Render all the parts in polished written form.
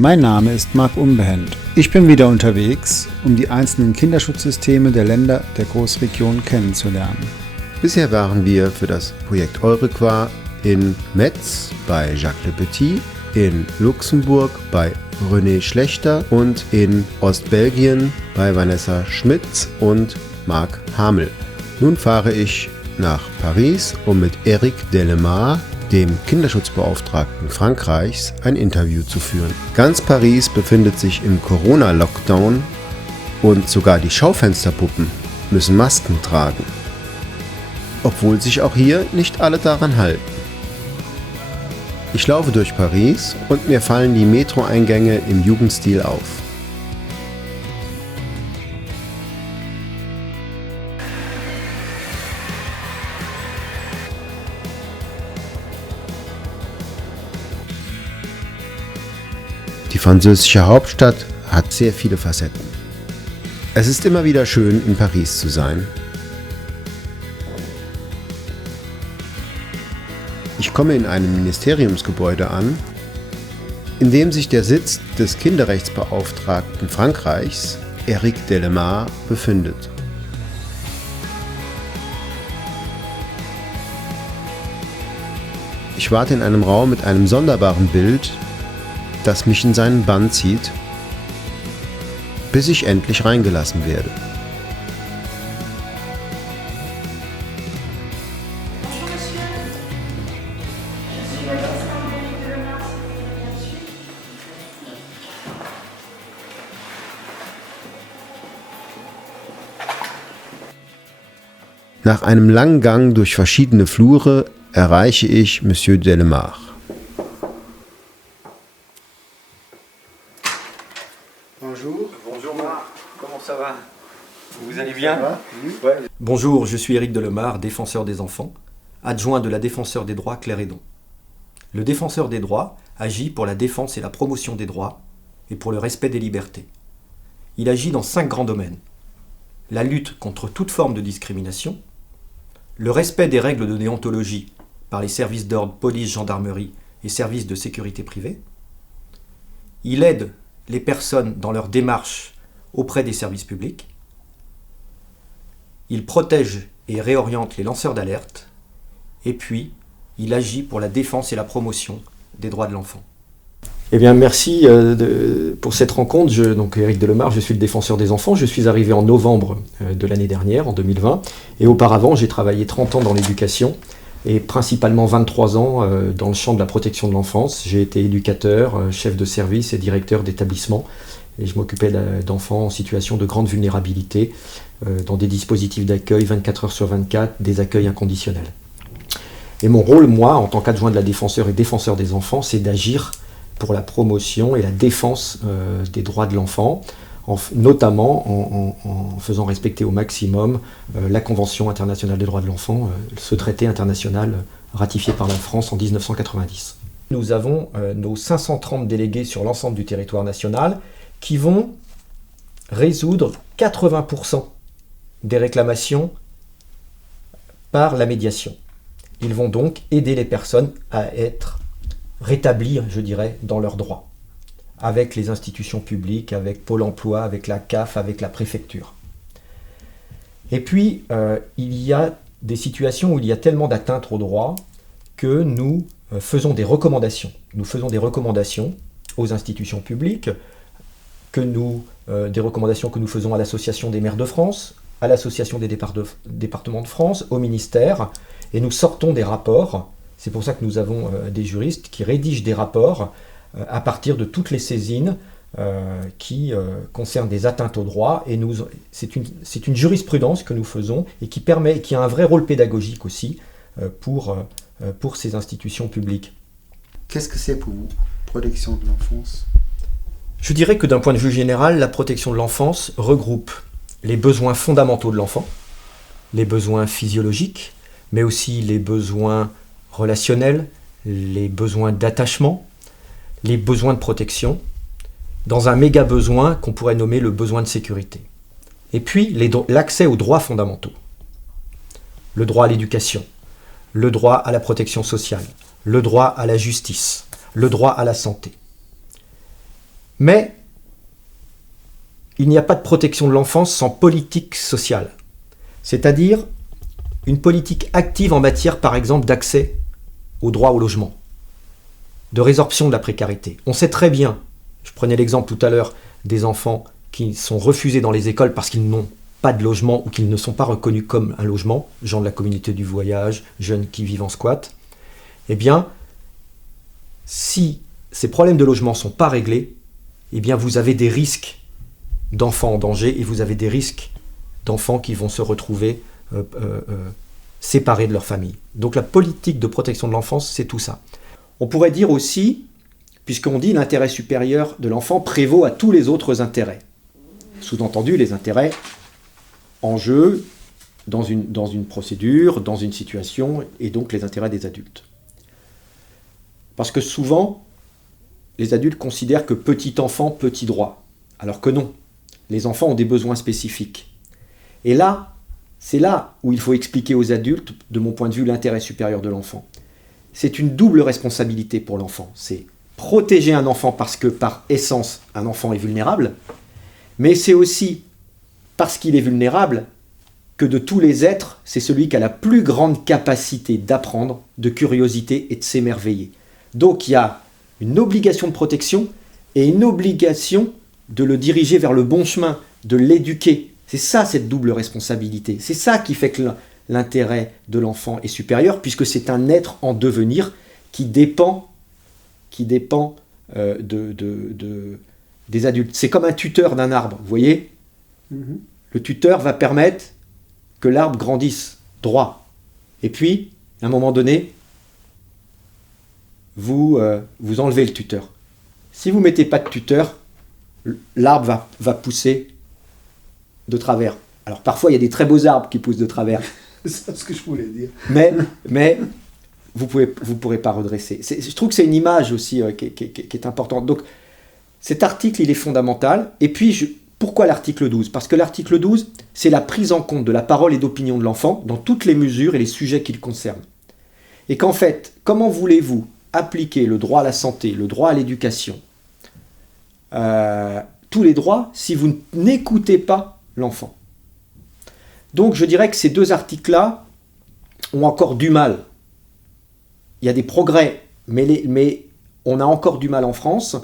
Mein Name ist Marc Unbehend. Ich bin wieder unterwegs, um die einzelnen Kinderschutzsysteme der Länder der Großregion kennenzulernen. Bisher waren wir für das Projekt Eurequa in Metz bei Jacques Le Petit, in Luxemburg bei René Schlechter und in Ostbelgien bei Vanessa Schmitz und Marc Hamel. Nun fahre ich nach Paris, um mit Eric Delemare, dem Kinderschutzbeauftragten Frankreichs, ein Interview zu führen. Ganz Paris befindet sich im Corona-Lockdown und sogar die Schaufensterpuppen müssen Masken tragen. Obwohl sich auch hier nicht alle daran halten. Ich laufe durch Paris und mir fallen die Metro-Eingänge im Jugendstil auf. Die französische Hauptstadt hat sehr viele Facetten. Es ist immer wieder schön, in Paris zu sein. Ich komme in einem Ministeriumsgebäude an, in dem sich der Sitz des Kinderrechtsbeauftragten Frankreichs, Eric Delemare, befindet. Ich warte in einem Raum mit einem sonderbaren Bild, das mich in seinen Bann zieht, bis ich endlich reingelassen werde. Nach einem langen Gang durch verschiedene Flure erreiche ich Monsieur Delemare. Bonjour. Bonjour Marc, comment ça va? Vous allez bien? Ouais. Bonjour, je suis Eric Delemare, défenseur des enfants, adjoint de la défenseur des droits Claire Hédon. Le défenseur des droits agit pour la défense et la promotion des droits et pour le respect des libertés. Il agit dans 5 grands domaines. La lutte contre toute forme de discrimination, le respect des règles de déontologie par les services d'ordre, police, gendarmerie et services de sécurité privée. Il aide les personnes dans leur démarche auprès des services publics. Il protège et réoriente les lanceurs d'alerte. Et puis, il agit pour la défense et la promotion des droits de l'enfant. Eh bien, merci pour cette rencontre. Donc, Eric Delemare, je suis le défenseur des enfants. Je suis arrivé en novembre de l'année dernière, en 2020. Et auparavant, j'ai travaillé 30 ans dans l'éducation et principalement 23 ans dans le champ de la protection de l'enfance. J'ai été éducateur, chef de service et directeur d'établissement. Et je m'occupais d'enfants en situation de grande vulnérabilité dans des dispositifs d'accueil 24 heures sur 24, des accueils inconditionnels. Et mon rôle, moi, en tant qu'adjoint de la défenseur et défenseur des enfants, c'est d'agir pour la promotion et la défense des droits de l'enfant, notamment en faisant respecter au maximum la Convention internationale des droits de l'enfant, ce traité international ratifié par la France en 1990. Nous avons nos 530 délégués sur l'ensemble du territoire national qui vont résoudre 80% des réclamations par la médiation. Ils vont donc aider les personnes à être rétablir, je dirais, dans leurs droits, avec les institutions publiques, avec Pôle emploi, avec la CAF, avec la préfecture. Et puis, il y a des situations où il y a tellement d'atteintes aux droits que nous faisons des recommandations. Nous faisons des recommandations aux institutions publiques, des recommandations que nous faisons à l'Association des maires de France, à l'Association des départements de France, au ministère, et nous sortons des rapports. C'est pour ça que nous avons des juristes qui rédigent des rapports à partir de toutes les saisines qui concernent des atteintes aux droits. Et c'est une jurisprudence que nous faisons et qui a un vrai rôle pédagogique aussi pour ces institutions publiques. Qu'est-ce que c'est pour vous, protection de l'enfance? Je dirais que d'un point de vue général, la protection de l'enfance regroupe les besoins fondamentaux de l'enfant, les besoins physiologiques, mais aussi les besoins relationnels, les besoins d'attachement, les besoins de protection, dans un méga besoin qu'on pourrait nommer le besoin de sécurité. Et puis l'accès aux droits fondamentaux. Le droit à l'éducation, le droit à la protection sociale, le droit à la justice, le droit à la santé. Mais il n'y a pas de protection de l'enfance sans politique sociale. C'est-à-dire une politique active en matière, par exemple, d'accès au droit au logement, de résorption de la précarité. On sait très bien, je prenais l'exemple tout à l'heure des enfants qui sont refusés dans les écoles parce qu'ils n'ont pas de logement ou qu'ils ne sont pas reconnus comme un logement, gens de la communauté du voyage, jeunes qui vivent en squat. Eh bien, si ces problèmes de logement ne sont pas réglés, eh bien vous avez des risques d'enfants en danger et vous avez des risques d'enfants qui vont se retrouver séparés de leur famille. Donc la politique de protection de l'enfance, c'est tout ça. On pourrait dire aussi, puisqu'on dit l'intérêt supérieur de l'enfant prévaut à tous les autres intérêts. Sous-entendu, les intérêts en jeu dans une procédure, dans une situation, et donc les intérêts des adultes. Parce que souvent, les adultes considèrent que petit enfant, petit droit. Alors que non, les enfants ont des besoins spécifiques. Et là, c'est là où il faut expliquer aux adultes, de mon point de vue, l'intérêt supérieur de l'enfant. C'est une double responsabilité pour l'enfant. C'est protéger un enfant parce que, par essence, un enfant est vulnérable, mais c'est aussi parce qu'il est vulnérable que de tous les êtres, c'est celui qui a la plus grande capacité d'apprendre, de curiosité et de s'émerveiller. Donc il y a une obligation de protection et une obligation de le diriger vers le bon chemin, de l'éduquer. C'est ça, cette double responsabilité. C'est ça qui fait que l'intérêt de l'enfant est supérieur, puisque c'est un être en devenir qui dépend des adultes. C'est comme un tuteur d'un arbre, vous voyez ? Le tuteur va permettre que l'arbre grandisse droit. Et puis, à un moment donné, vous enlevez le tuteur. Si vous ne mettez pas de tuteur, l'arbre va pousser de travers. Alors parfois, il y a des très beaux arbres qui poussent de travers. C'est ce que je voulais dire. Mais vous pourrez pas redresser. Je trouve que c'est une image aussi qui est importante. Donc, cet article, il est fondamental. Et puis, pourquoi l'article 12 ? Parce que l'article 12, c'est la prise en compte de la parole et d'opinion de l'enfant dans toutes les mesures et les sujets qu'il concerne. Et qu'en fait, comment voulez-vous appliquer le droit à la santé, le droit à l'éducation, tous les droits, si vous n'écoutez pas l'enfant ? Donc je dirais que ces deux articles-là ont encore du mal. Il y a des progrès, mais on a encore du mal en France.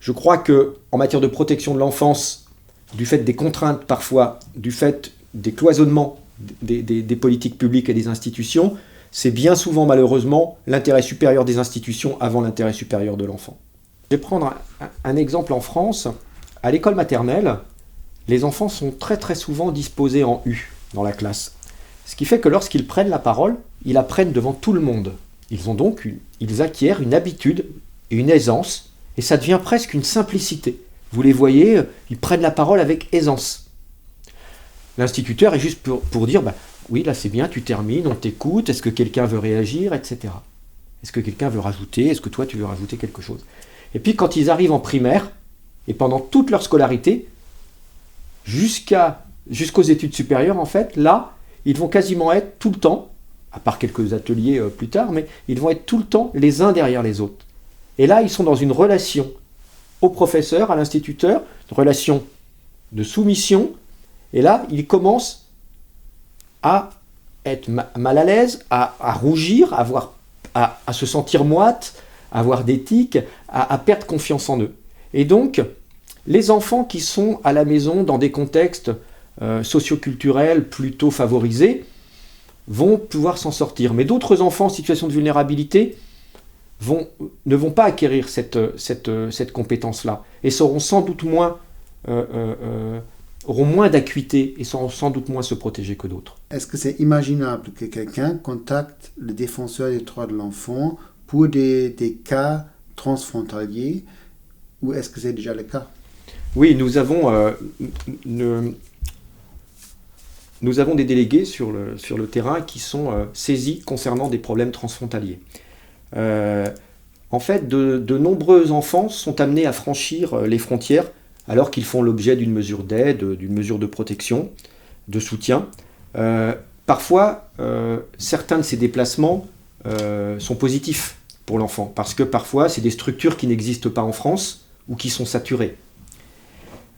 Je crois qu'en matière de protection de l'enfance, du fait des contraintes parfois, du fait des cloisonnements des politiques publiques et des institutions, c'est bien souvent malheureusement l'intérêt supérieur des institutions avant l'intérêt supérieur de l'enfant. Je vais prendre un exemple en France. À l'école maternelle, les enfants sont très très souvent disposés en U dans la classe. Ce qui fait que lorsqu'ils prennent la parole, ils apprennent devant tout le monde. Ils acquièrent une habitude et une aisance, et ça devient presque une simplicité. Vous les voyez, ils prennent la parole avec aisance. L'instituteur est juste pour dire, oui, là c'est bien, tu termines, on t'écoute, est-ce que quelqu'un veut réagir, etc. Est-ce que quelqu'un veut rajouter, est-ce que toi tu veux rajouter quelque chose ? Et puis quand ils arrivent en primaire, et pendant toute leur scolarité, jusqu'aux études supérieures, en fait, là, ils vont quasiment être tout le temps, à part quelques ateliers plus tard, mais ils vont être tout le temps les uns derrière les autres. Et là, ils sont dans une relation au professeur, à l'instituteur, une relation de soumission, et là, ils commencent à être mal à l'aise, à rougir, à se sentir moites, à avoir des tics, à perdre confiance en eux. Et donc, les enfants qui sont à la maison dans des contextes socioculturels plutôt favorisés vont pouvoir s'en sortir. Mais d'autres enfants en situation de vulnérabilité ne vont pas acquérir cette compétence-là et seront sans doute auront moins d'acuité et sauront sans doute moins se protéger que d'autres. Est-ce que c'est imaginable que quelqu'un contacte le défenseur des droits de l'enfant pour des cas transfrontaliers, ou est-ce que c'est déjà le cas ? Oui, nous avons des délégués sur le terrain qui sont saisis concernant des problèmes transfrontaliers. En fait, de nombreux enfants sont amenés à franchir les frontières alors qu'ils font l'objet d'une mesure d'aide, d'une mesure de protection, de soutien. Parfois, certains de ces déplacements sont positifs pour l'enfant, parce que parfois, c'est des structures qui n'existent pas en France, ou qui sont saturés.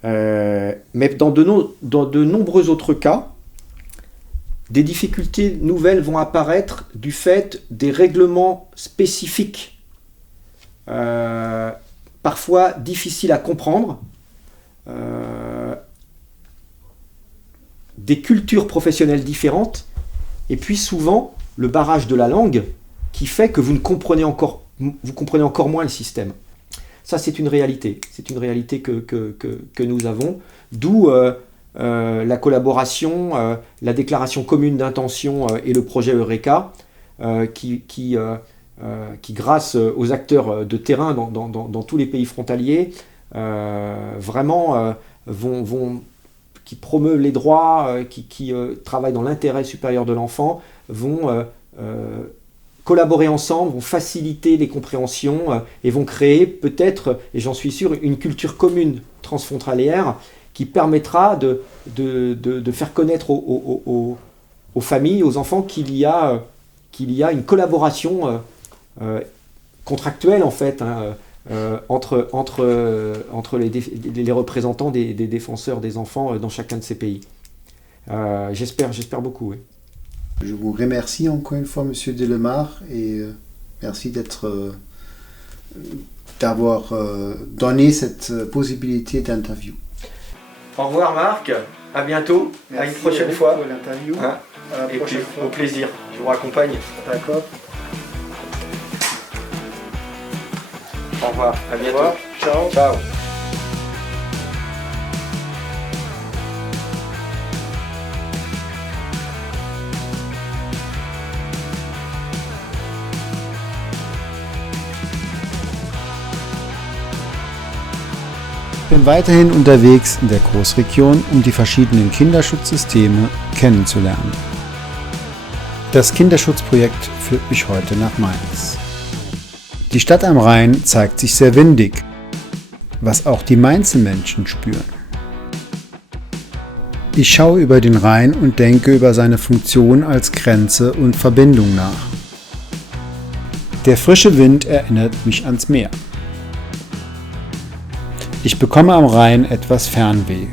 Mais dans de nombreux autres cas, des difficultés nouvelles vont apparaître du fait des règlements spécifiques, parfois difficiles à comprendre, des cultures professionnelles différentes, et puis souvent le barrage de la langue qui fait que vous comprenez encore moins le système. Ça, c'est une réalité que nous avons, d'où la collaboration, la déclaration commune d'intention et le projet Eureka, qui grâce aux acteurs de terrain dans tous les pays frontaliers, qui promeuvent les droits, qui travaillent dans l'intérêt supérieur de l'enfant, vont collaborer ensemble, vont faciliter les compréhensions et vont créer peut-être, et j'en suis sûr, une culture commune transfrontalière qui permettra de faire connaître aux familles, aux enfants qu'il y a une collaboration contractuelle en fait, entre les représentants des défenseurs des enfants dans chacun de ces pays. J'espère beaucoup. Oui. Je vous remercie encore une fois, Monsieur Delemare, et merci d'avoir donné cette possibilité d'interview. Au revoir Marc, à bientôt, merci, à une prochaine fois. Pour l'interview. Hein, et puis au plaisir, je vous raccompagne. D'accord. Au revoir, à bientôt. Au revoir. Ciao. Ciao. Ich bin weiterhin unterwegs in der Großregion, um die verschiedenen Kinderschutzsysteme kennenzulernen. Das Kinderschutzprojekt führt mich heute nach Mainz. Die Stadt am Rhein zeigt sich sehr windig, was auch die Mainzer Menschen spüren. Ich schaue über den Rhein und denke über seine Funktion als Grenze und Verbindung nach. Der frische Wind erinnert mich ans Meer. Ich bekomme am Rhein etwas Fernweh.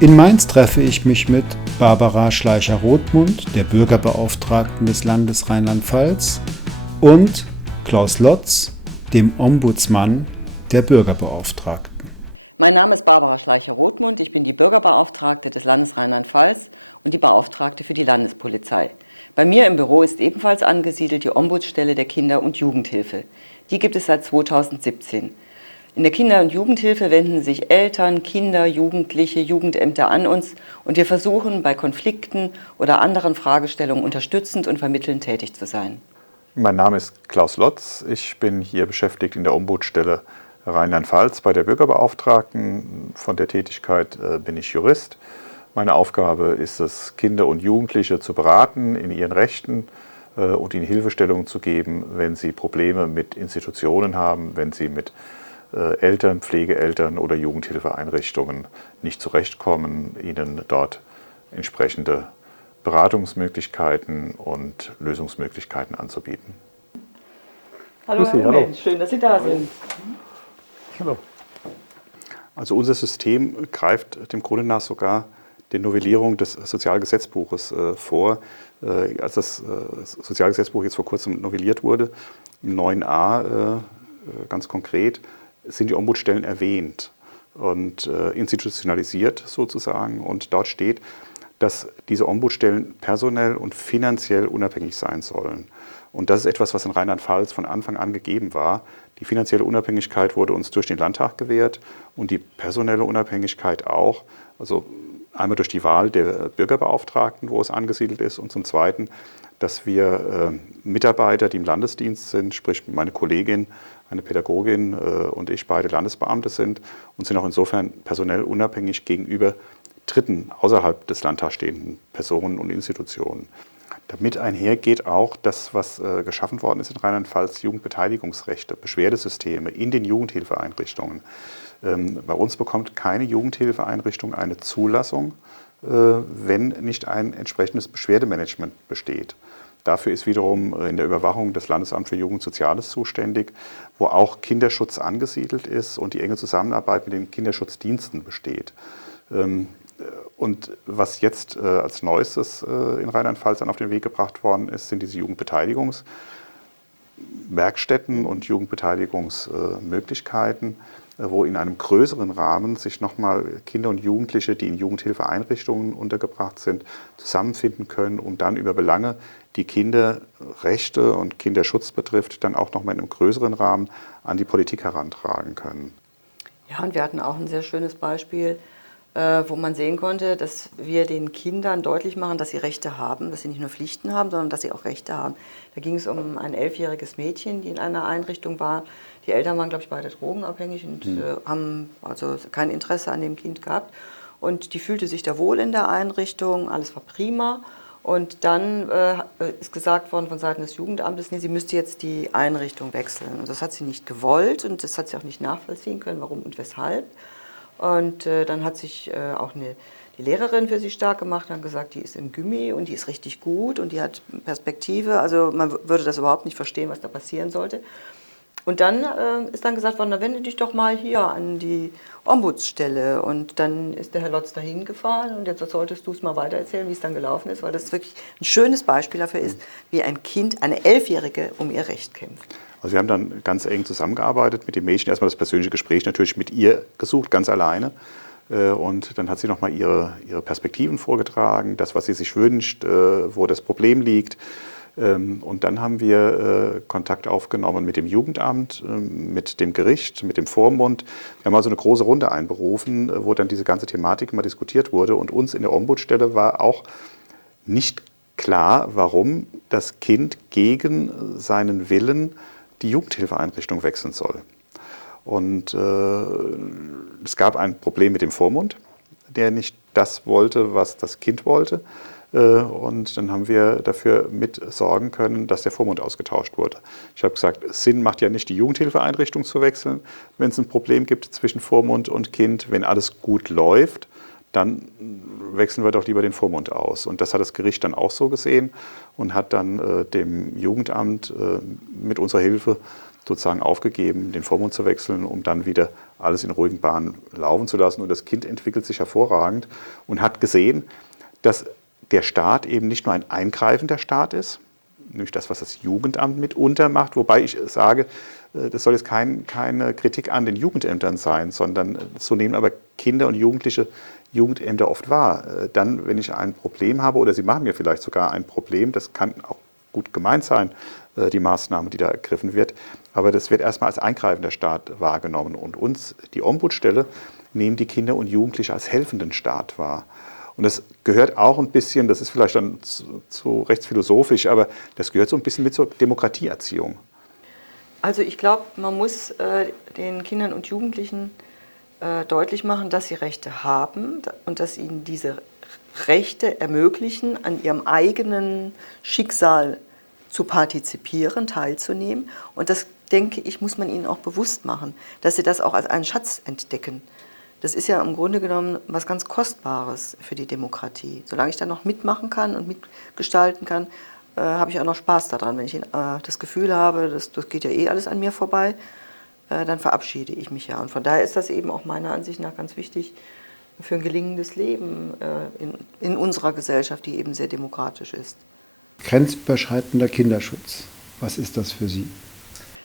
In Mainz treffe ich mich mit Barbara Schleicher-Rothmund, der Bürgerbeauftragten des Landes Rheinland-Pfalz, und Klaus Lotz, dem Ombudsmann der Bürgerbeauftragten. Mein Name ist Barbara Schleicher-Rothmund, ich bin die Bürgerbeauftragte des Landes Rheinland-Pfalz und die Beauftragte für die Landespolizei. Bei mir im Büro ist ebenfalls angesiedelt die Ombudsstelle der Kinder- und Jugendhilfe. Die gibt es seit 2017. In der Kinder- und Jugendhilfe wenden sich Eltern, Kinder, Jugendliche, Jugendämter an uns und wir versuchen, bei Konflikten oder anderen Fragestellungen unterstützend und vermittelnd tätig zu sein. Mein Name ist Klaus Lotz. Ich bin hier beschäftigt in der Ombudsstelle Rheinland-Pfalz bei der Bürgerbeauftragten. Von der Tätigkeit bin ich Jurist. Meine Aufgabe ist es, Kinder und Jugendliche zu beraten in ihren Rechten und ihnen Hilfestellungen zu geben, wenn sie Probleme mit Institutionen haben, wenn sie mit Eltern, Pflegeeltern oder Jugendhilfeeinrichtungen nicht zurechtkommen, ihnen dort entsprechende Beratungsmöglichkeiten und Lösungsmöglichkeiten anzubieten. Hallo, Herr Mensch, schön, dass Sie da sind. Hallo. Also unser System greift dem Grunde nach sogar der Novellierung des Sozialgesetzbuches vor. Als das Sozialgesetzbuch jetzt vor kurzem novelliert wurde, im 9a ganz konkret, sind die Ombudsstellen erwähnt und institutionalisiert sozusagen. Und dort steht, dass diese Ombudsstellen personell und finanziell unabhängig sein sollen. Und das ist etwas, was in Rheinland-Pfalz von Anfang an gegeben war. Die finanzielle Unabhängigkeit wurde uns durch den Landtag gewährt und die personelle Unabhängigkeit auch. Also einmal durch die Wahl der Bürgerbeauftragten, wo es angesiedelt ist, und zum Zweiten, dass wir Mitarbeiter, die im Landesdienst sind, sprich meine Kollegin, eine Pädagogin und ich, beide Landesbeamte sind und sind auch insofern personell unabhängig gegenüber Dritten außerhalb des Landtags stehenden Personen und Institutionen. Damit einhergeht auch das, was geschaffen worden ist in Rheinland-Pfalz, Jugendbeteiligungsrechte, Beschwerdesysteme in den Jugendhilfeeinrichtungen. Bei uns bekommt keine Jugendhilfeeinrichtung eine Zulassung, wenn nicht ein entsprechendes Beschwerdemanagement besteht. Dafür ist wiederum in der Überwachung das Landesamt für Jugend und Soziales zuständig, wo auch Kinderschutz angesiedelt ist und die enge Zusammenarbeit mit den Kinderschutzdiensten besteht. Und was jetzt als Neuestes in Rheinland-Pfalz dann auf den Weg gebracht worden ist, sind diese Jugendbeteiligungswerkstätten und Jugendbeteiligungsmöglichkeiten, wo in einem größeren Rahmen sich nochmal Kinder und Jugendliche, die in Jugendhilfeeinrichtungen untergebracht sind, zusammenfinden können, um dann über Belange, die Kinderrechte und Kinderschutz betrifft, dann auch nochmal in einem größeren Rahmen an die Politik herantragen können. Ja, und wir hatten auch ein sehr schönes Beispiel, wo man sehen konnte, dass wir den Kindern deutlich machen, dass sie Rechte haben, dass sie nicht nur Pflichten haben, sondern dass sie auch Rechte haben. Da ging es um ein 11-jähriges Mädchen, die in einer Einrichtung war. Die Eltern waren, glaube ich, beide drogenabhängig und haben also kein Interesse an dem Kind gehabt. Und die fühlte sich da wohl in der Einrichtung, alles war prima. Und dann ist gesagt worden von Seiten des Jugendamtes, nee, sie müsste jetzt die Einrichtung wechseln. Und das hat sie nicht gewollt und das hat sie auch nicht nachvollziehen können, warum und weshalb. Und dann hat sich auch die Lehrerin für sie stark gemacht und hat gesagt, die ist im Gymi und die ist richtig gut und die hat Perspektive. Also man würde das überhaupt nicht verstehen, was da passieren sollte. Und dann ist dann gesagt worden, na wende dich doch mal hier an die Ombudsstelle. Und dann ist der Herr Lotz da hingefahren und jetzt solltest du es mal weitererzählen, wie es dann gelaufen ist, weil das wirklich ein schönes Beispiel dafür ist, wie ein Kind, eine 11-Jährige, um ihr Recht kämpft. Also wir haben dann ganz eng zusammengearbeitet mit dem Mädchen, erstmal das persönliche Gespräch natürlich mit ihr gesucht, ganz alleine. Und dann hat sie nochmal ihre Perspektiven vorgetragen, das, was sie sich wünscht, wo das Problem liegt. Und dann haben wir Kontakt aufgenommen mit dem Jugendamt, mit dem Gericht, mit dem Vormund. Wir haben also eine große Runde einberufen, wo dann diese ganze Thematik mal diskutiert wurde. Und uns in der Ombudsstelle war auch nicht klar, warum das Kind gegen seinen Willen die Jugendhilfeeinrichtung wechseln soll. Und es gab ein Problem mit dem Vormund, der nicht das wollte, was das Kind wollte. Und dann haben wir dafür mitsorgen können, dass der Vormund ausgetauscht wurde. Ich habe gesagt, Sinn macht ja nicht, die Jugendhilfeeinrichtung zu wechseln, wenn es ein Problem gibt zwischen Vormund und Kind. Wenn alles gut läuft, dann wechseln wir doch lieber den Vormund aus. Und das hat das Gericht dann auch so gesehen und hat dann dem Jugendamt mit unserer Hilfe sozusagen aufgegeben, den Vormund zu wechseln, um dann wieder alles in ruhigen Bahnen laufen zu lassen. Und das Kind entwickelt sich hervorragend und hat gesehen, dass der Staat eben nicht nur ein eingreifender Staat ist, nämlich das, was das Jugendamt mitunter macht, wobei ich sage, das soll jetzt keine Kritik an den Jugendämtern sein, sondern so nehmen aber Kinder und Jugendliche Jugendämter oft wahr. Dann, wenn ich ein Problem habe, oder sie machen mir vielleicht sogar ein Problem, das kann auch gut gemeint sein, die Maßnahme, die da ergriffen wird, aber das wird erstmal als eingreifender Staat wahrgenommen. Und uns, die Ombudsstelle, nehmen die Kinder und Jugendliche als helfenden Staat wahr. Und das gehört auch ein bisschen, das ist vielleicht dann zu rechtsphilosophisch, aber das gehört so ein bisschen mit zur Demokratieerziehung. Also ich glaube, man muss den Kindern und Jugendlichen deutlich machen, dass sie Rechte haben und dass ihnen diese Rechte ermöglichen, an ihrem eigenen Schicksal zu partizipieren, teilzunehmen. Und das, denke ich, muss man ihnen auch bewusst machen, dass sie das auch als einen Schatz entdecken. Das ist ja im Grunde genommen was ganz Kostbares für die Demokratie. Solange ich da noch mitmachen kann und mitgestalten kann, habe ich auch noch Spaß daran. Wenn ich das Gefühl habe, das geht ja eh alles an mir vorbei, dann verabschiede ich mich ja. Und von daher ist das eben auch meiner Ansicht nach ganz wichtig für ein gelingendes Leben in unserer Gesellschaft, die eben sehr demokratisch ist. Grenzüberschreitender Kinderschutz. Was ist das für Sie?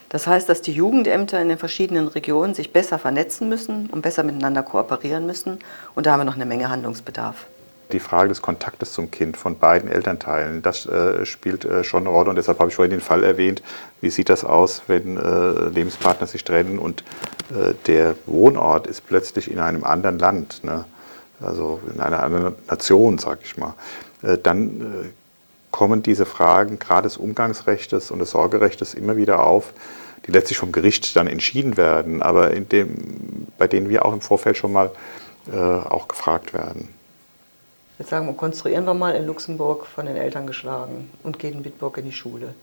Das heißt, dass die Jugendämter in den verschiedenen Regionen sich besser vernetzen müssen und besser miteinander kooperieren müssen. Und da haben wir noch eine Menge Handlungsbedarf. Die Frage des Kontaktes zum Kind von beiden Elternteilen, das spielt schon eine Rolle. Und deshalb habe ich vorhin den Fall erwähnt, wie sieht das aus, wenn Lebenspartner sich trennen und der Wohnort ist plötzlich in einem anderen Land, ne? Also in einer anderen Nation, sage ich mal. Dann kommen diese Fragen gerade des Umgangsrechtes und des Sorgerechtes immer wieder auf, die letztlich vom Gericht dann entschieden werden, aber bei denen wir auch im Vorfeld schon mal auch gefragt werden. Jetzt sagen wir, konstruieren wir mal in Luxemburg von den Eltern geschlagen und geht in Bitburg in die Schule.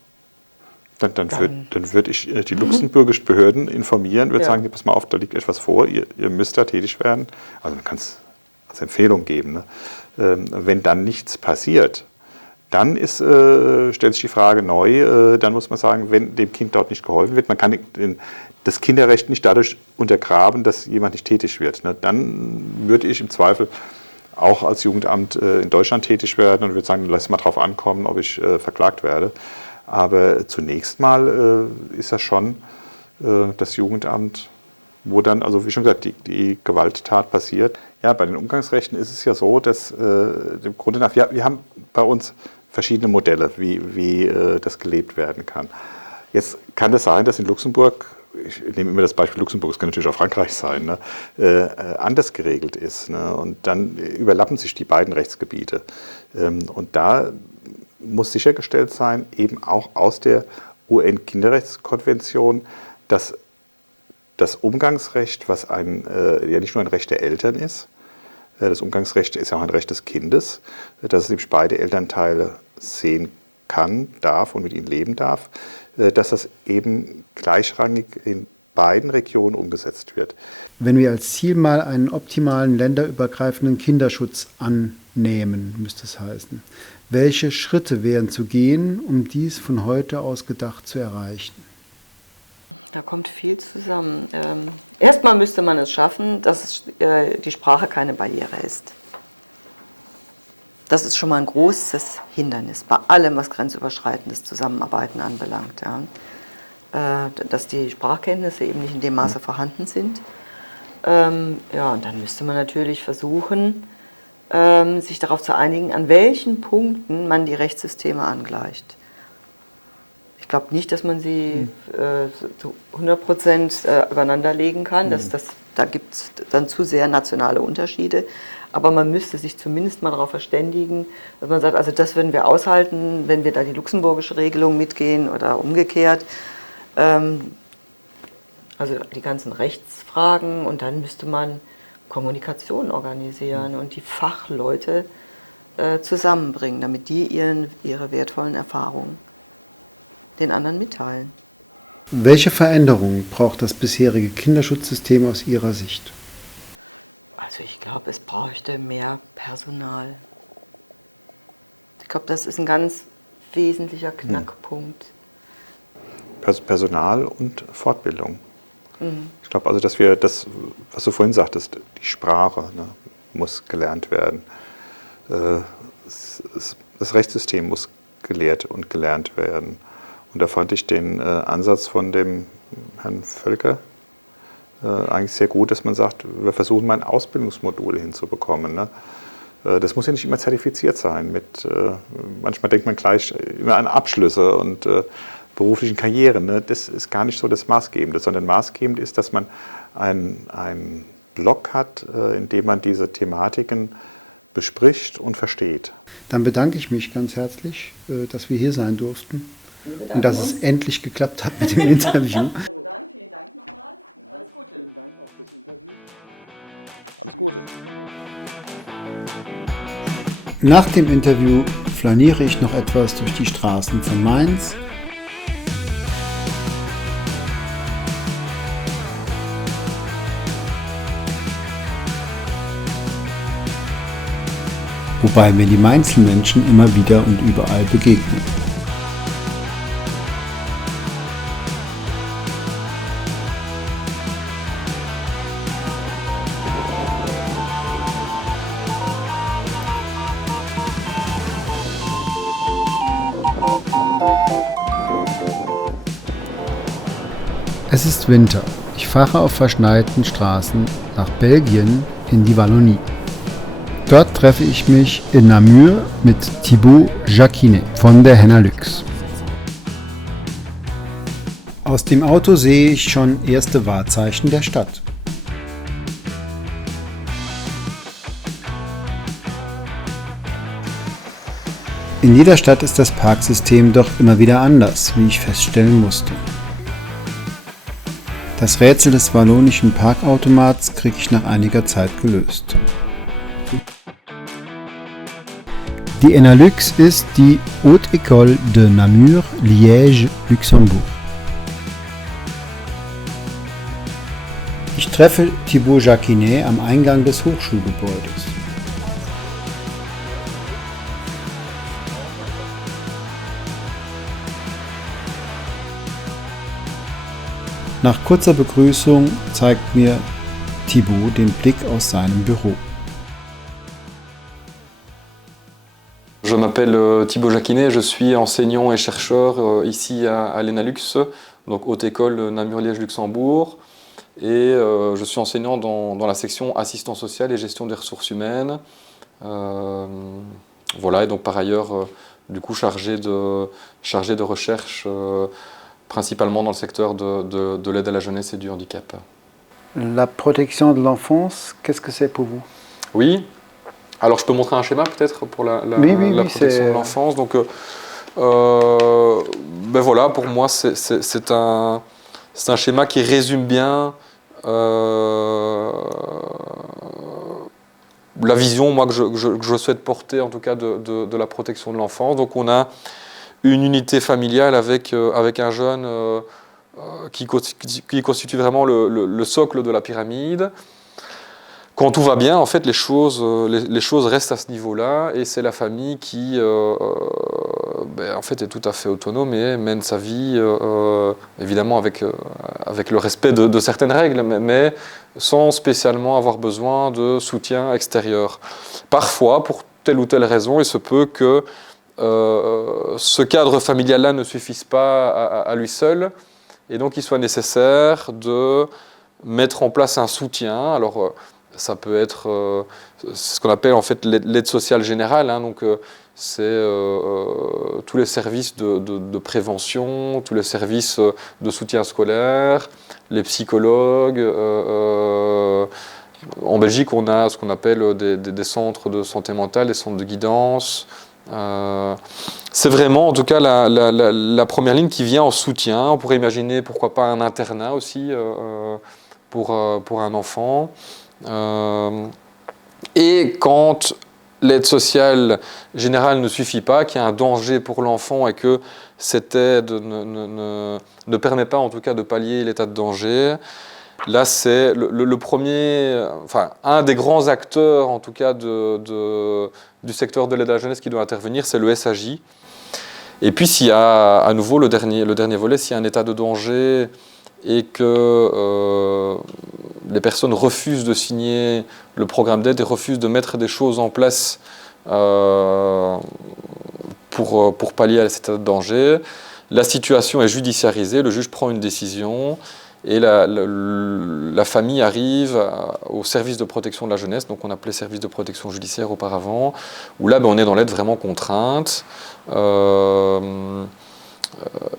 Dann würde ich die luxemburgischen Behörden informieren, würde sagen, pass mal auf, da liegt etwas vor, ihr müsst da tätig werden. Also man kann es als Empfehlung geben. Ne? Wenn dann nichts passiert, Dann stellt sich die Frage neu, dann muss man sagen, wenn dem Kind dort nicht geholfen wird, man kann das Kinderrecht nicht dadurch untergraben, dass jemand nicht tätig wird. Ne? Dann würde ich im Zweifel auch als Jugendamt in Deutschland tätig werden und würde sagen, lass mal drauf ankommen, ob ich verklagt werde. Aber zunächst mal ist das schon das Jugendamt, wo dann, also wie schon gesagt, die Gewalttat passiert. Ja, bei den Umgangsrechten ist es ja so, dass im Grunde nach, wir haben bei uns verschiedene Modelle, wie das gelebt werden kann. Jetzt kann es sein, dass in Luxemburg, ich nehme immer das Beispiel Luxemburg, es kann natürlich auch Frankreich sein, ne, anders geregelt ist. Ne, und dann überlappen sich die beiden Rechtsgebiete. Und da muss sichergestellt sein, eben auch aus der UN-Kinderrechtskonvention, dass das Umgangsrecht, was ja nicht nur ein Recht der Eltern ist, das Umgangsrecht ist ja auch ein Recht des Kindes, dass es nämlich beide Elternteile sehen kann, darf und mit ihnen leben darf, dass das eben gleichrangig in beiden Regionen umgesetzt wird. Wenn wir als Ziel mal einen optimalen länderübergreifenden Kinderschutz annehmen, müsste es heißen, welche Schritte wären zu gehen, um dies von heute aus gedacht zu erreichen? Da kommt viel zusammen. Erstmal müsste man es schaffen, dass die Sprache keine Barriere ist. Das ist schon mal ein großes Hindernis bei allem, was grenzüberschreitendes Zusammenarbeiten anbelangt. Ja. Dass die Sprachkenntnisse eben nicht in dem Maße vorhanden sind. Ja, und dann müsste man natürlich versuchen, sich darauf zu einigen, an welchen Punkten man die Rechtssysteme angleicht. Ich glaube nicht, dass man sie zu 100% übereinander legen kann. Da gibt es dann zu sehr nationale Unterschiede. Aber man müsste sich zumindest mal darauf verständigen, dass man sagt, also das würden wir aushalten, wenn wir da die luxemburgische Regelung mitgehen oder umgekehrt. Also die ganzen Rechtsfragen, und dann müsste man Kommunikation organisieren und die Fachleute zusammenbringen, damit die ihre wertvollen Erfahrungen den anderen mitteilen. Welche Veränderungen braucht das bisherige Kinderschutzsystem aus Ihrer Sicht? Also ich glaube, es bräuchte mehr Personal. Ich glaube, das ist ein ganz wesentlicher Knackpunkt. Personal und Fortbildung. Ich glaube also, dass wir das, was du vorhin sagtest, die Sprache muss gelernt werden. Das Rechtssystem muss gelehrt und gelernt werden. Und da fand ich den Ansatz von dem Herrn Völker eigentlich sehr gut, dass man sagt, wir versuchen mal ein Ausbildungsmodul hinzubekommen. Ne? Das muss ja nicht immer zertifiziert sein. Manchmal denkt man gleich immer an Abschlüsse und beruflichen Karrieren. Ne? Das ist gar nicht so das Maßgebende, sondern maßgebend ist, dass man einen Blog hat, in dem man diese Thematiken bespricht und versteht. Dann bedanke ich mich ganz herzlich, dass wir hier sein durften und dass es endlich geklappt hat mit dem Interview. Also dann, vielen Dank nochmal. Alles Gute. Vielen Dank auch fürs Interview. Alles Gute. Nach dem Interview flaniere ich noch etwas durch die Straßen von Mainz. Wobei mir die Mainzelmenschen immer wieder und überall begegnen. Es ist Winter. Ich fahre auf verschneiten Straßen nach Belgien in die Wallonie. Dort treffe ich mich in Namur mit Thibaut Jacquinet von der Henalux. Aus dem Auto sehe ich schon erste Wahrzeichen der Stadt. In jeder Stadt ist das Parksystem doch immer wieder anders, wie ich feststellen musste. Das Rätsel des wallonischen Parkautomats kriege ich nach einiger Zeit gelöst. Die Henalux ist die Haute École de Namur, Liège, Luxembourg. Ich treffe Thibaut Jacquinet am Eingang des Hochschulgebäudes. Nach kurzer Begrüßung zeigt mir Thibaut den Blick aus seinem Büro. Je m'appelle Thibaut Jacquinet, je suis enseignant et chercheur ici à l'ENALUX, donc Haute École Namur-Liège-Luxembourg. Et je suis enseignant dans la section assistance sociale et gestion des ressources humaines. Voilà, et donc par ailleurs, du coup, chargé de recherche, principalement dans le secteur de l'aide à la jeunesse et du handicap. La protection de l'enfance, qu'est-ce que c'est pour vous? Oui, alors je peux montrer un schéma peut-être pour la protection de l'enfance. Donc, ben voilà, pour moi, c'est un schéma qui résume bien la vision moi, que je souhaite porter, en tout cas, de la protection de l'enfance. Donc on a une unité familiale avec un jeune qui constitue vraiment le socle de la pyramide. Quand tout va bien, en fait, les choses restent à ce niveau-là, et c'est la famille qui, en fait, est tout à fait autonome et mène sa vie, évidemment avec le respect de certaines règles, mais sans spécialement avoir besoin de soutien extérieur. Parfois, pour telle ou telle raison, il se peut que ce cadre familial-là ne suffise pas à lui seul, et donc il soit nécessaire de mettre en place un soutien. Alors, ça peut être ce qu'on appelle en fait l'aide sociale générale, hein, donc c'est tous les services de prévention, tous les services de soutien scolaire, les psychologues. En Belgique, on a ce qu'on appelle des centres de santé mentale, des centres de guidance. C'est vraiment, en tout cas, la première ligne qui vient en soutien. On pourrait imaginer, pourquoi pas, un internat aussi pour un enfant. Et quand l'aide sociale générale ne suffit pas, qu'il y a un danger pour l'enfant et que cette aide ne permet pas, en tout cas, de pallier l'état de danger, là c'est le premier, enfin un des grands acteurs, en tout cas, du secteur de l'aide à la jeunesse qui doit intervenir, c'est le SAJ. Et puis s'il y a à nouveau le dernier volet, s'il y a un état de danger et que les personnes refusent de signer le programme d'aide et refusent de mettre des choses en place pour pallier à cet état de danger, la situation est judiciarisée, le juge prend une décision et la famille arrive au service de protection de la jeunesse, donc on appelait service de protection judiciaire auparavant, où là on est dans l'aide vraiment contrainte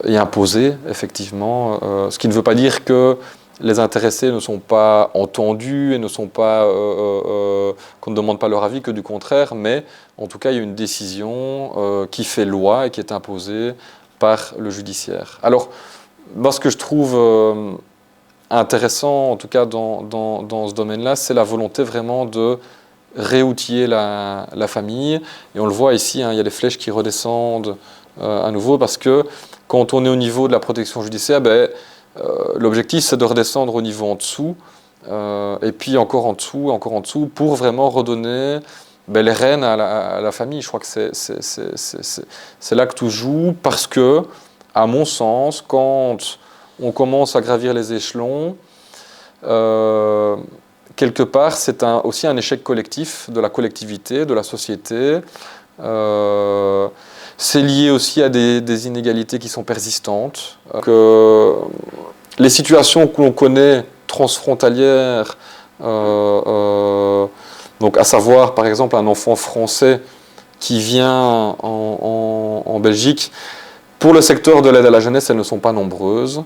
et imposée, effectivement, ce qui ne veut pas dire que les intéressés ne sont pas entendus et ne sont pas, qu'on ne demande pas leur avis, que du contraire, mais en tout cas il y a une décision qui fait loi et qui est imposée par le judiciaire. Alors, moi ce que je trouve intéressant, en tout cas dans ce domaine-là, c'est la volonté vraiment de réoutiller la famille. Et on le voit ici, hein, il y a des flèches qui redescendent à nouveau, parce que quand on est au niveau de la protection judiciaire, l'objectif c'est de redescendre au niveau en dessous, et puis encore en dessous, pour vraiment redonner les rênes à la famille. Je crois que c'est là que tout joue, parce que, à mon sens, quand on commence à gravir les échelons, quelque part, c'est aussi un échec collectif de la collectivité, de la société. C'est lié aussi à des inégalités qui sont persistantes. Les situations que l'on connaît transfrontalières, donc à savoir par exemple un enfant français qui vient en Belgique, pour le secteur de l'aide à la jeunesse, elles ne sont pas nombreuses.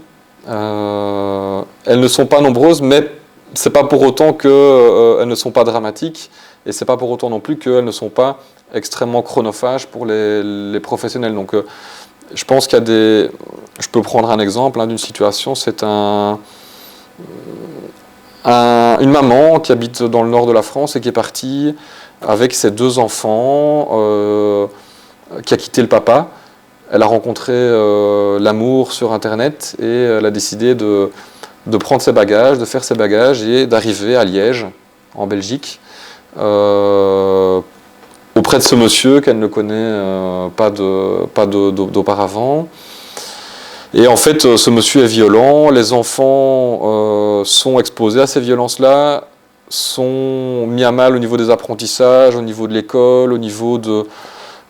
Elles ne sont pas nombreuses, mais ce n'est pas pour autant qu'elles ne sont pas dramatiques, et ce n'est pas pour autant non plus qu'elles ne sont pas extrêmement chronophages pour les professionnels. Donc je pense qu'il y a des... Je peux prendre un exemple d'une situation, c'est une maman qui habite dans le nord de la France et qui est partie avec ses 2 enfants, qui a quitté le papa. Elle a rencontré l'amour sur Internet et elle a décidé de prendre ses bagages, de faire ses bagages et d'arriver à Liège, en Belgique, auprès de ce monsieur qu'elle ne connaît pas d'auparavant. Et en fait, ce monsieur est violent, les enfants sont exposés à ces violences-là, sont mis à mal au niveau des apprentissages, au niveau de l'école, au niveau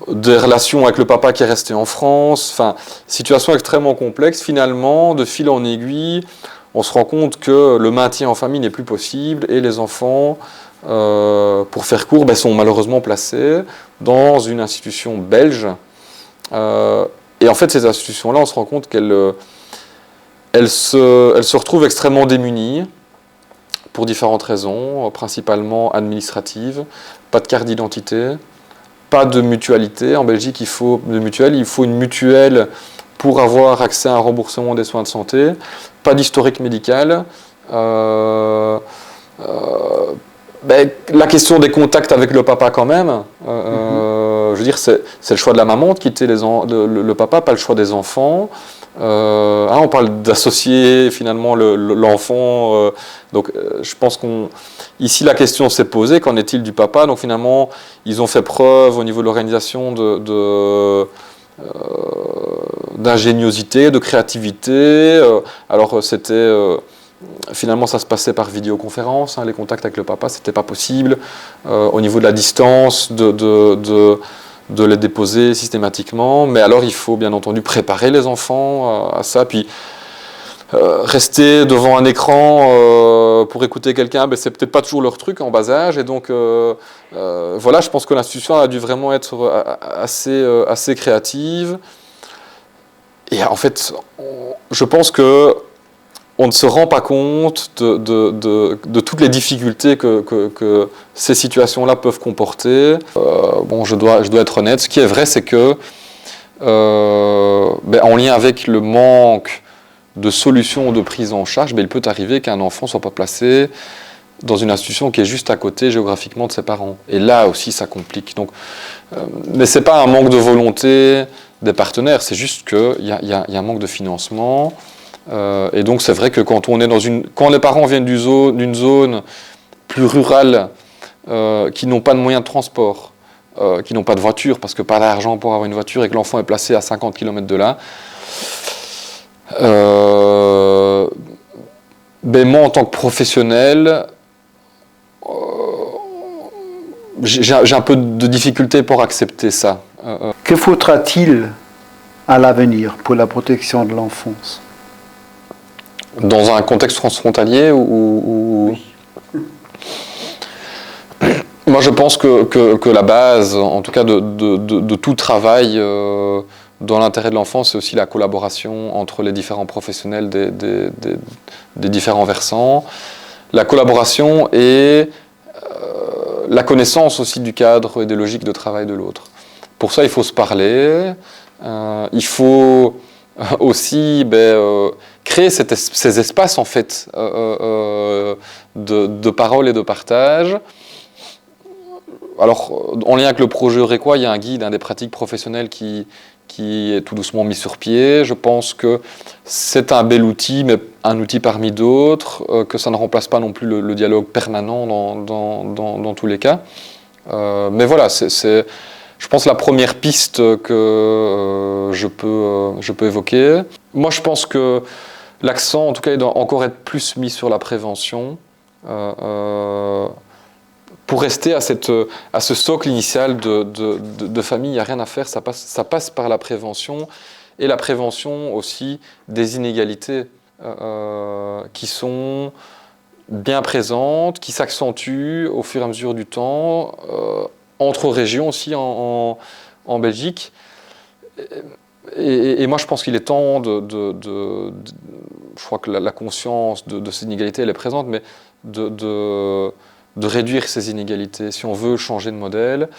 des relations avec le papa qui est resté en France. Enfin, situation extrêmement complexe. Finalement, de fil en aiguille, on se rend compte que le maintien en famille n'est plus possible et les enfants, pour faire court, sont malheureusement placés dans une institution belge. Et en fait, ces institutions-là, on se rend compte qu'elles se retrouvent extrêmement démunies pour différentes raisons, principalement administratives, pas de carte d'identité, pas de mutualité. En Belgique, il faut une mutuelle pour avoir accès à un remboursement des soins de santé, pas d'historique médical. La question des contacts avec le papa quand même, je veux dire, c'est le choix de la maman de quitter le papa, pas le choix des enfants. On parle d'associer finalement l'enfant, donc je pense ici la question s'est posée, qu'en est-il du papa? Donc finalement ils ont fait preuve au niveau de l'organisation d'ingéniosité, de créativité. Alors c'était finalement ça se passait par vidéoconférence, les contacts avec le papa c'était pas possible, au niveau de la distance, de les déposer systématiquement, mais alors il faut bien entendu préparer les enfants à ça, puis rester devant un écran pour écouter quelqu'un, c'est peut-être pas toujours leur truc en bas âge, et donc voilà, je pense que l'institution a dû vraiment être assez créative, et en fait, je pense que on ne se rend pas compte de toutes les difficultés que ces situations-là peuvent comporter. Je dois être honnête. Ce qui est vrai, c'est que, en lien avec le manque de solutions ou de prise en charge, il peut arriver qu'un enfant ne soit pas placé dans une institution qui est juste à côté géographiquement de ses parents. Et là aussi, ça complique. Donc, mais ce n'est pas un manque de volonté des partenaires, c'est juste qu'il y a un manque de financement. Et donc c'est vrai que quand les parents viennent d'une zone plus rurale, qui n'ont pas de moyens de transport, qui n'ont pas de voiture, parce que pas d'argent pour avoir une voiture et que l'enfant est placé à 50 km de là, moi en tant que professionnel, j'ai un peu de difficulté pour accepter ça. Que faudra-t-il à l'avenir pour la protection de l'enfance ? Dans un contexte transfrontalier ou... Moi, je pense que la base, en tout cas, de tout travail dans l'intérêt de l'enfant, c'est aussi la collaboration entre les différents professionnels des différents versants. La collaboration et la connaissance aussi du cadre et des logiques de travail de l'autre. Pour ça, il faut se parler, il faut aussi créer ces espaces en fait de parole et de partage. Alors, en lien avec le projet Eurequois, il y a un guide des pratiques professionnelles qui est tout doucement mis sur pied. Je pense que c'est un bel outil, mais un outil parmi d'autres, que ça ne remplace pas non plus le dialogue permanent dans tous les cas. Mais voilà, c'est je pense la première piste que je peux évoquer. Moi, je pense que l'accent, en tout cas, il doit encore être plus mis sur la prévention. Pour rester à ce socle initial de famille, il n'y a rien à faire, ça passe par la prévention, et la prévention aussi des inégalités qui sont bien présentes, qui s'accentuent au fur et à mesure du temps, entre régions aussi en Belgique. Et moi, je pense qu'il est temps je crois que la conscience de ces inégalités, elle est présente, mais de réduire ces inégalités, si on veut changer de modèle,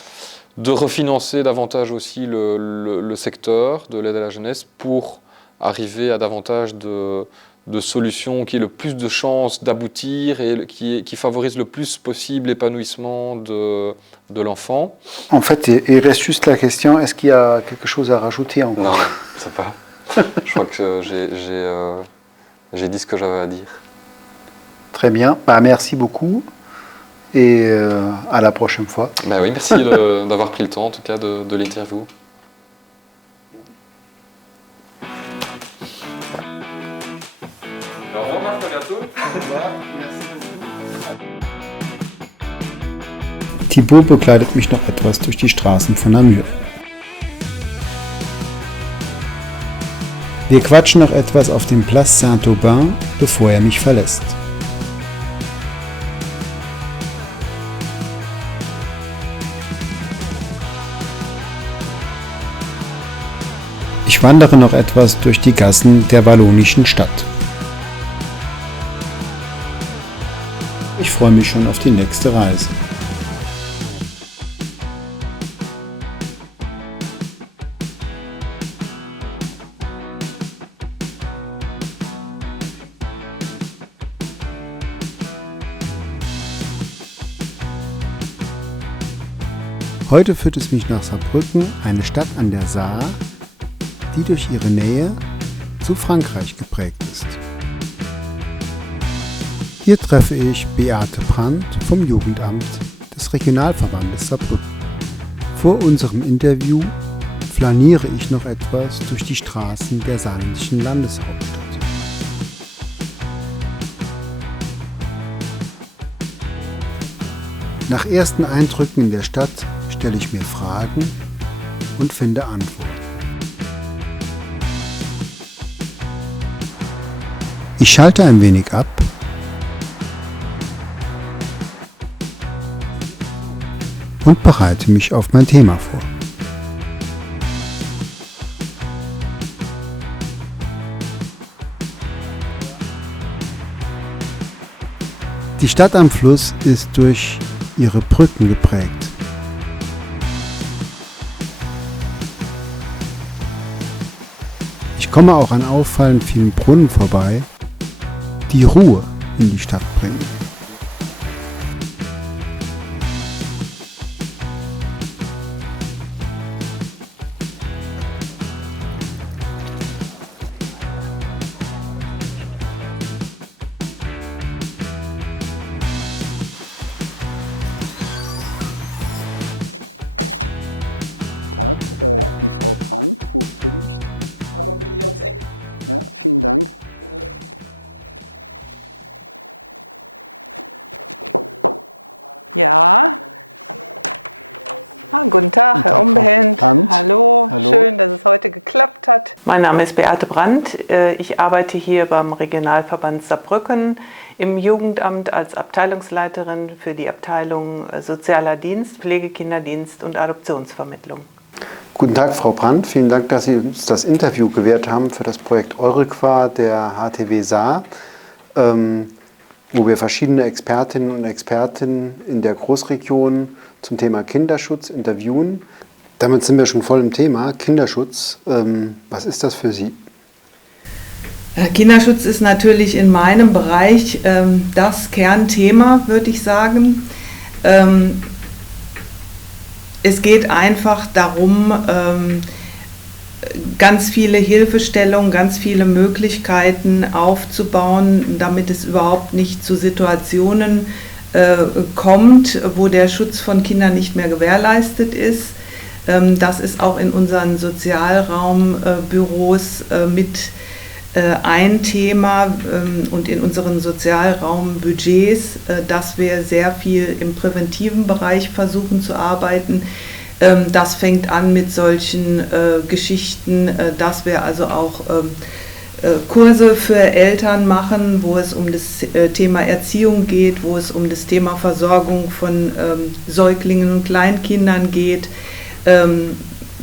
de refinancer davantage aussi le secteur de l'aide à la jeunesse pour arriver à davantage de solutions qui aient le plus de chances d'aboutir et qui favorisent le plus possible l'épanouissement de l'enfant. En fait, il reste juste la question, est-ce qu'il y a quelque chose à rajouter encore ? Non, ça va. Je crois que j'ai dit ce que j'avais à dire. Très bien, merci beaucoup et à la prochaine fois. Oui, merci d'avoir pris le temps en tout cas de l'interview. Thibaut begleitet mich noch etwas durch die Straßen von Namur. Wir quatschen noch etwas auf dem Place Saint-Aubin, bevor er mich verlässt. Ich wandere noch etwas durch die Gassen der wallonischen Stadt. Ich freue mich schon auf die nächste Reise. Heute führt es mich nach Saarbrücken, eine Stadt an der Saar, die durch ihre Nähe zu Frankreich geprägt ist. Hier treffe ich Beate Brandt vom Jugendamt des Regionalverbandes Saarbrücken. Vor unserem Interview flaniere ich noch etwas durch die Straßen der saarländischen Landeshauptstadt. Nach ersten Eindrücken in der Stadt stelle ich mir Fragen und finde Antworten. Ich schalte ein wenig ab und bereite mich auf mein Thema vor. Die Stadt am Fluss ist durch ihre Brücken geprägt. Ich komme auch an auffallend vielen Brunnen vorbei, die Ruhe in die Stadt bringen. Tag, die Frau Brandt, wo finde ich die? Einmal bitte hier ums Eck. Ja, vielen Dank. Ja. Guten Tag, Herr Umbehend. Hallo. Schön, dass es heute geklappt hat. Mein Name ist Beate Brandt. Ich arbeite hier beim Regionalverband Saarbrücken im Jugendamt als Abteilungsleiterin für die Abteilung Sozialer Dienst, Pflegekinderdienst und Adoptionsvermittlung. Guten Tag, Frau Brandt. Vielen Dank, dass Sie uns das Interview gewährt haben für das Projekt Eurequa der HTW Saar, wo wir verschiedene Expertinnen und Experten in der Großregion zum Thema Kinderschutz interviewen. Damit sind wir schon voll im Thema. Kinderschutz, was ist das für Sie? Kinderschutz ist natürlich in meinem Bereich das Kernthema, würde ich sagen. Es geht einfach darum, ganz viele Hilfestellungen, ganz viele Möglichkeiten aufzubauen, damit es überhaupt nicht zu Situationen kommt, wo der Schutz von Kindern nicht mehr gewährleistet ist. Das ist auch in unseren Sozialraumbüros mit ein Thema und in unseren Sozialraumbudgets, dass wir sehr viel im präventiven Bereich versuchen zu arbeiten. Das fängt an mit solchen Geschichten, dass wir also auch Kurse für Eltern machen, wo es um das Thema Erziehung geht, wo es um das Thema Versorgung von Säuglingen und Kleinkindern geht,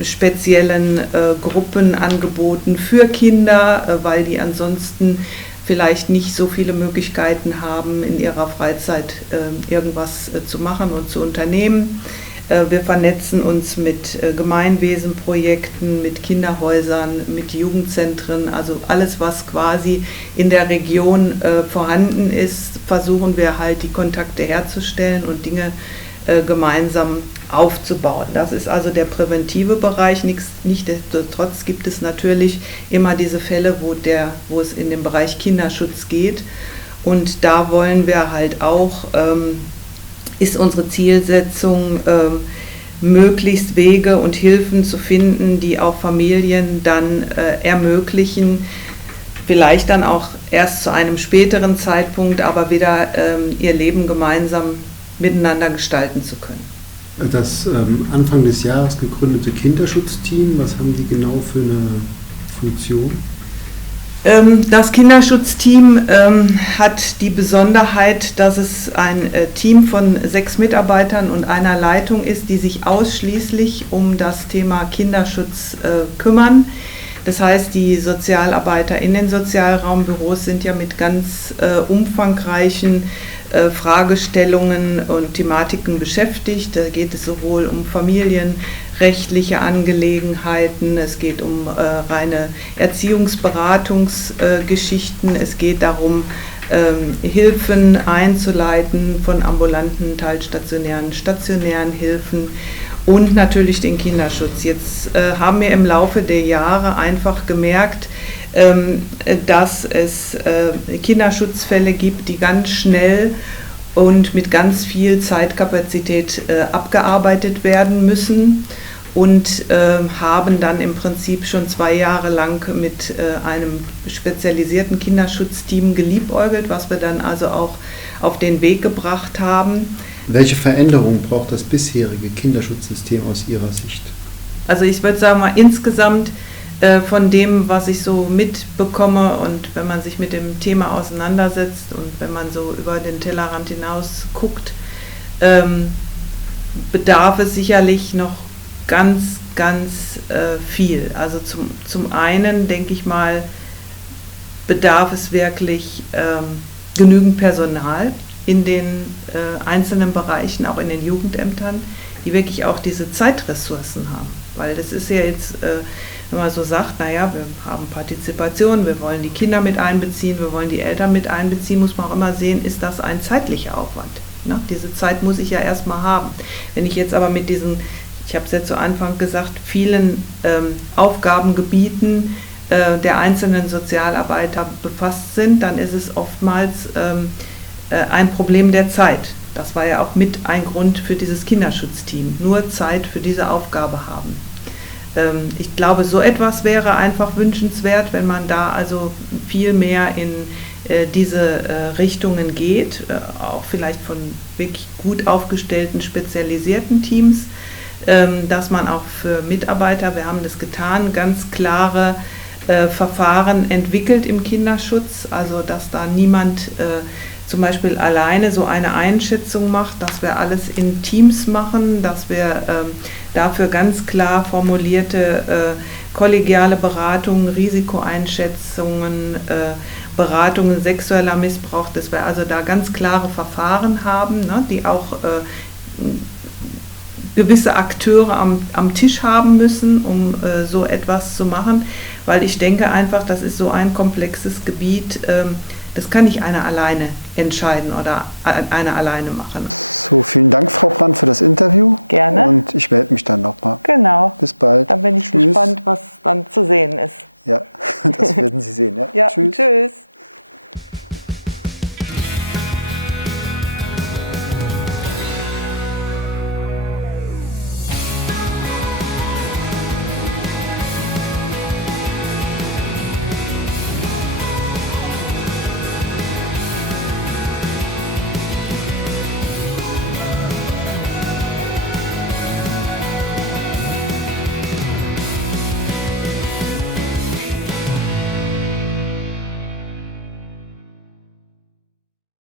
speziellen Gruppenangeboten für Kinder, weil die ansonsten vielleicht nicht so viele Möglichkeiten haben, in ihrer Freizeit irgendwas zu machen und zu unternehmen. Wir vernetzen uns mit Gemeinwesenprojekten, mit Kinderhäusern, mit Jugendzentren, also alles, was quasi in der Region vorhanden ist, versuchen wir halt die Kontakte herzustellen und Dinge gemeinsam aufzubauen. Das ist also der präventive Bereich. Nichtsdestotrotz gibt es natürlich immer diese Fälle, wo es in den Bereich Kinderschutz geht. Und da wollen wir halt auch, ist unsere Zielsetzung, möglichst Wege und Hilfen zu finden, die auch Familien dann ermöglichen, vielleicht dann auch erst zu einem späteren Zeitpunkt, aber wieder ihr Leben gemeinsam miteinander gestalten zu können. Das Anfang des Jahres gegründete Kinderschutzteam, was haben die genau für eine Funktion? Das Kinderschutzteam hat die Besonderheit, dass es ein Team von 6 Mitarbeitern und einer Leitung ist, die sich ausschließlich um das Thema Kinderschutz kümmern. Das heißt, die Sozialarbeiter in den Sozialraumbüros sind ja mit ganz umfangreichen Fragestellungen und Thematiken beschäftigt. Da geht es sowohl um familienrechtliche Angelegenheiten, es geht um reine Erziehungsberatungsgeschichten, es geht darum, Hilfen einzuleiten von ambulanten, teilstationären, stationären Hilfen und natürlich den Kinderschutz. Jetzt haben wir im Laufe der Jahre einfach gemerkt, dass es Kinderschutzfälle gibt, die ganz schnell und mit ganz viel Zeitkapazität abgearbeitet werden müssen und haben dann im Prinzip schon 2 Jahre lang mit einem spezialisierten Kinderschutzteam geliebäugelt, was wir dann also auch auf den Weg gebracht haben. Welche Veränderungen braucht das bisherige Kinderschutzsystem aus Ihrer Sicht? Also ich würde sagen mal insgesamt von dem, was ich so mitbekomme und wenn man sich mit dem Thema auseinandersetzt und wenn man so über den Tellerrand hinaus guckt, bedarf es sicherlich noch ganz viel. Also zum einen denke ich mal, bedarf es wirklich genügend Personal in den einzelnen Bereichen, auch in den Jugendämtern, die wirklich auch diese Zeitressourcen haben. Weil das ist ja jetzt, wenn man so sagt, naja, wir haben Partizipation, wir wollen die Kinder mit einbeziehen, wir wollen die Eltern mit einbeziehen, muss man auch immer sehen, ist das ein zeitlicher Aufwand. Ne? Diese Zeit muss ich ja erstmal haben. Wenn ich jetzt aber mit diesen, ich habe es ja zu Anfang gesagt, vielen Aufgabengebieten der einzelnen Sozialarbeiter befasst sind, dann ist es oftmals ein Problem der Zeit. Das war ja auch mit ein Grund für dieses Kinderschutzteam. Nur Zeit für diese Aufgabe haben. Ich glaube, so etwas wäre einfach wünschenswert, wenn man da also viel mehr in diese Richtungen geht, auch vielleicht von wirklich gut aufgestellten, spezialisierten Teams, dass man auch für Mitarbeiter, wir haben das getan, ganz klare Verfahren entwickelt im Kinderschutz, also dass da niemand zum Beispiel alleine so eine Einschätzung macht, dass wir alles in Teams machen, dass wir dafür ganz klar formulierte kollegiale Beratungen, Risikoeinschätzungen, Beratungen sexueller Missbrauch, dass wir also da ganz klare Verfahren haben, ne, die auch gewisse Akteure am Tisch haben müssen, um so etwas zu machen, weil ich denke einfach, das ist so ein komplexes Gebiet, das kann nicht einer alleine entscheiden oder einer alleine machen. So, vielen Dank, Frau Brandt, für das Interview. Gerne. Und ich melde mich dann nochmal. Genau. Bis bald. Dann bin ich Tschüss. gespannt, was dann zu sehen ist. Ja, das werden Sie sehen. Ja, Ja, tschüss. Tschüss.